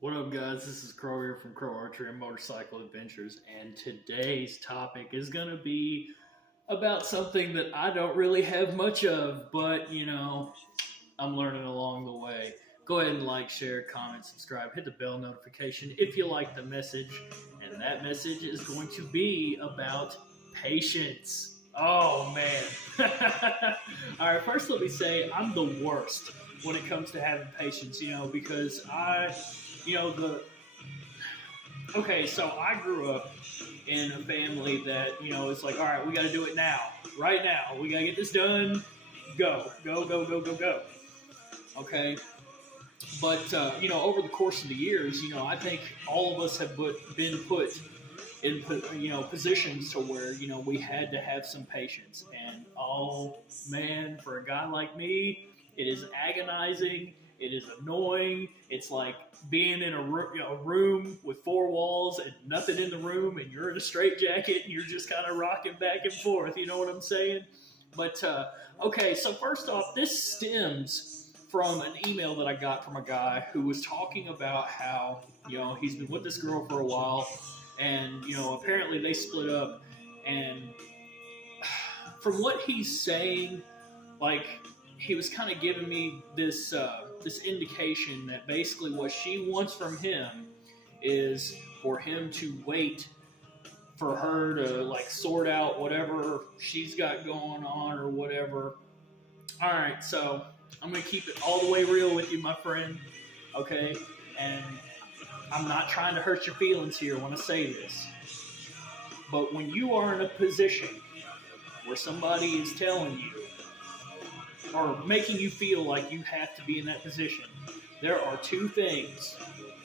What up, guys? This is Crow here from Crow Archery and Motorcycle Adventures, and today's topic is going to be about something that I don't really have much of, but I'm learning along the way. Go ahead and like, share, comment, subscribe, hit the bell notification if you like the message, and that message is going to be about patience. Oh man. All right, first let me say I'm the worst when it comes to having patience, because the okay, so I grew up in a family that, it's like, all right, we got to do it now, right now. We got to get this done. Go, go, go, go, go, go. Okay. But, over the course of the years, I think all of us have been put in, positions to where, we had to have some patience. And, oh, man, for a guy like me, it is agonizing. It is annoying. It's like being in a room with four walls and nothing in the room, and you're in a straitjacket and you're just kind of rocking back and forth. You know what I'm saying? But okay, so first off, this stems from an email that I got from a guy who was talking about how he's been with this girl for a while, and apparently they split up, and from what he's saying, like he was kind of giving me this indication that basically what she wants from him is for him to wait for her to like sort out whatever she's got going on or whatever. All right, so I'm gonna keep it all the way real with you, my friend. Okay, and I'm not trying to hurt your feelings here when I say this, but when you are in a position where somebody is telling you or making you feel like you have to be in that position, there are two things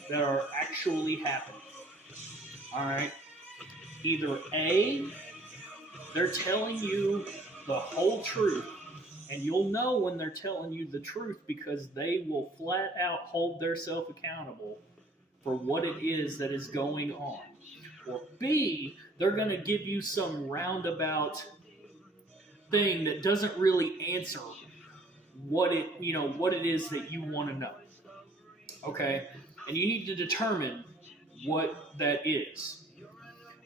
that are actually happening. All right. Either A, they're telling you the whole truth, and you'll know when they're telling you the truth because they will flat out hold themselves accountable for what it is that is going on. Or B, they're going to give you some roundabout thing that doesn't really answer what it is that you want to know. Okay, and you need to determine what that is.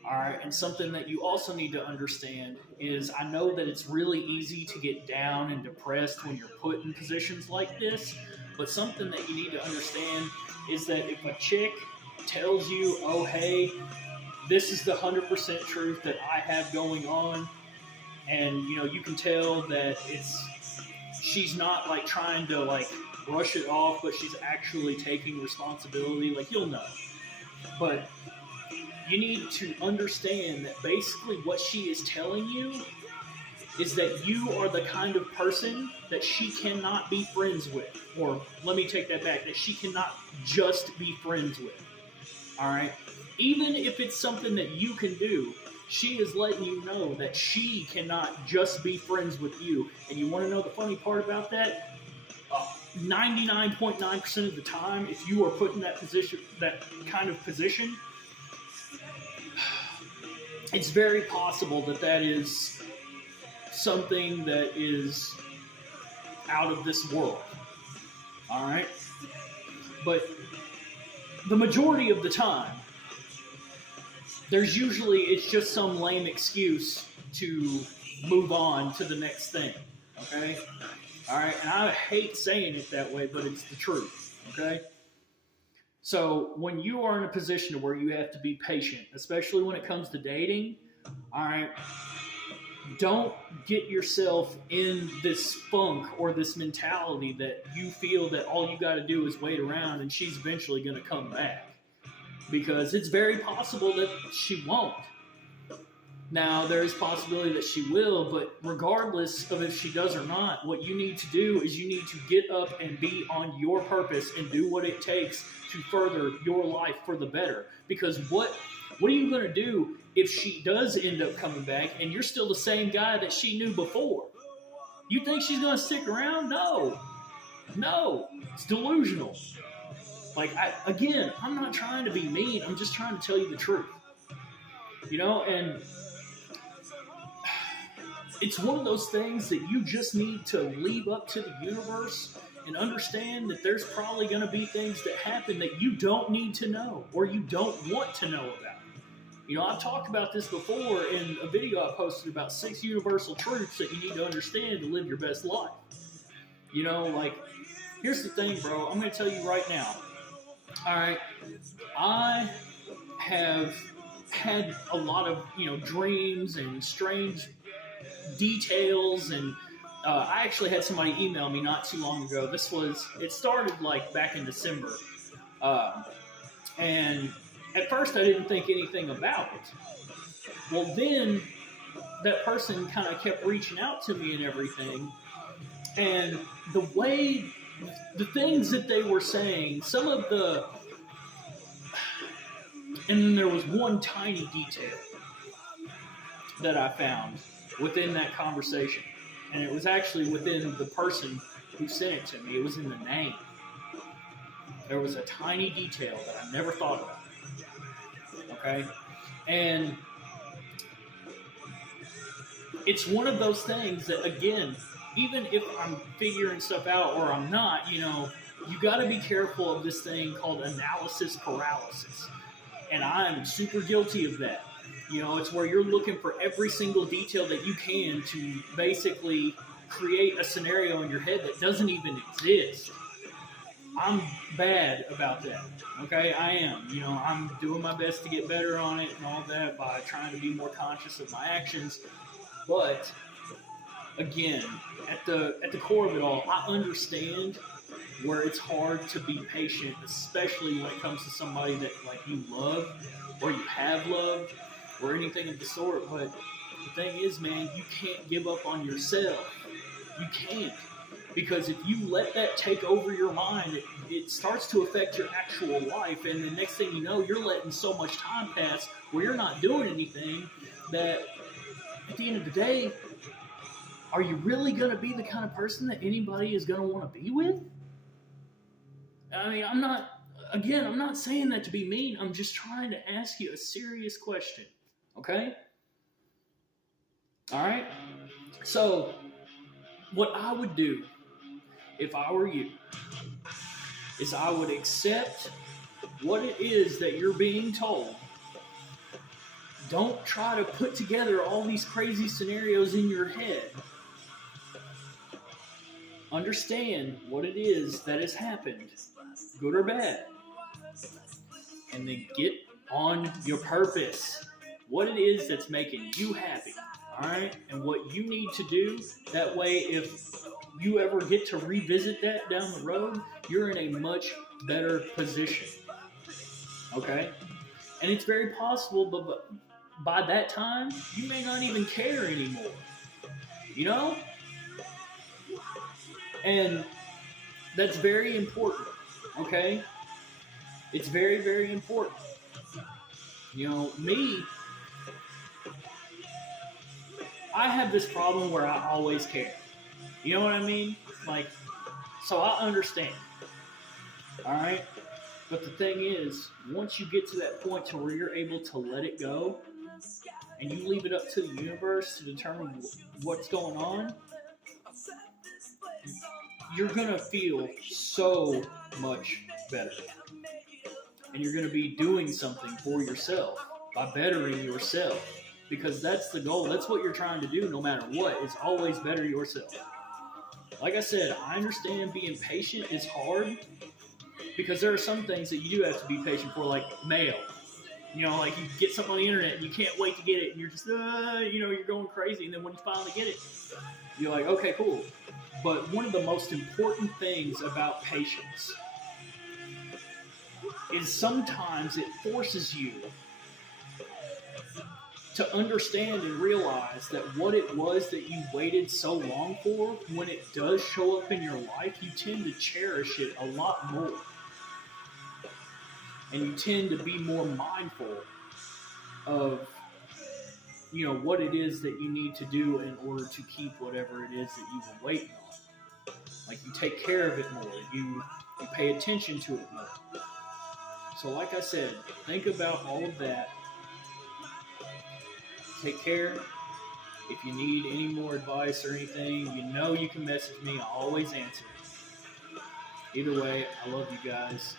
All right, and something that you also need to understand is I know that it's really easy to get down and depressed when you're put in positions like this, but something that you need to understand is that if a chick tells you, oh hey, this is the 100% truth that I have going on, and you can tell that she's not like trying to like brush it off, but she's actually taking responsibility, like you'll know. But you need to understand that basically what she is telling you is that you are the kind of person that she cannot be friends with. Or let me take that back, that she cannot just be friends with. All right? Even if it's something that you can do, she is letting you know that she cannot just be friends with you. And you want to know the funny part about that? 99.9% of the time, if you are put in that position, that kind of position, it's very possible that that is something that is out of this world. All right? But the majority of the time, it's just some lame excuse to move on to the next thing. Okay? All right? And I hate saying it that way, but it's the truth. Okay? So when you are in a position where you have to be patient, especially when it comes to dating, all right, don't get yourself in this funk or this mentality that you feel that all you got to do is wait around and she's eventually going to come back. Because it's very possible that she won't. Now, there is possibility that she will, but regardless of if she does or not, what you need to do is you need to get up and be on your purpose and do what it takes to further your life for the better. Because what are you going to do if she does end up coming back and you're still the same guy that she knew before? You think she's going to stick around? No. It's delusional. Like, I'm not trying to be mean. I'm just trying to tell you the truth. And it's one of those things that you just need to leave up to the universe and understand that there's probably going to be things that happen that you don't need to know or you don't want to know about. I've talked about this before in a video I posted about 6 universal truths that you need to understand to live your best life. Here's the thing, bro. I'm going to tell you right now. All right, I have had a lot of, dreams and strange details, and I actually had somebody email me not too long ago. It started back in December, and at first I didn't think anything about it. Well, then that person kind of kept reaching out to me and everything, and the things that they were saying, and then there was one tiny detail that I found within that conversation. And it was actually within the person who sent it to me. It was in the name. There was a tiny detail that I never thought about. Okay? And it's one of those things that, again, even if I'm figuring stuff out or I'm not, you got to be careful of this thing called analysis paralysis. And I'm super guilty of that. It's where you're looking for every single detail that you can to basically create a scenario in your head that doesn't even exist. I'm bad about that. Okay, I am. I'm doing my best to get better on it and all that by trying to be more conscious of my actions. But again, at the core of it all, I understand where it's hard to be patient, especially when it comes to somebody that you love or you have loved or anything of the sort. But the thing is, man, you can't give up on yourself. You can't. Because if you let that take over your mind, it starts to affect your actual life. And the next thing you know, you're letting so much time pass where you're not doing anything that at the end of the day, are you really going to be the kind of person that anybody is going to want to be with? I mean, I'm not saying that to be mean. I'm just trying to ask you a serious question. Okay? All right? So, what I would do if I were you is I would accept what it is that you're being told. Don't try to put together all these crazy scenarios in your head. Understand what it is that has happened, good or bad, and then get on your purpose. What it is that's making you happy, all right? And what you need to do, that way if you ever get to revisit that down the road, you're in a much better position, okay? And it's very possible, but by that time, you may not even care anymore, And that's very important, okay? It's very, very important. Me, I have this problem where I always care. You know what I mean? So I understand. All right? But the thing is, once you get to that point to where you're able to let it go, and you leave it up to the universe to determine what's going on, you're going to feel so much better. And you're going to be doing something for yourself by bettering yourself. Because that's the goal. That's what you're trying to do no matter what, is always better yourself. Like I said, I understand being patient is hard because there are some things that you do have to be patient for, like mail. You get something on the internet and you can't wait to get it and you're just, you're going crazy. And then when you finally get it, you're like, okay, cool. But one of the most important things about patience is sometimes it forces you to understand and realize that what it was that you waited so long for, when it does show up in your life, you tend to cherish it a lot more. And you tend to be more mindful of, what it is that you need to do in order to keep whatever it is that you've been waiting on. You take care of it more. You pay attention to it more. So like I said, think about all of that. Take care. If you need any more advice or anything, you can message me. I'll always answer. Either way, I love you guys.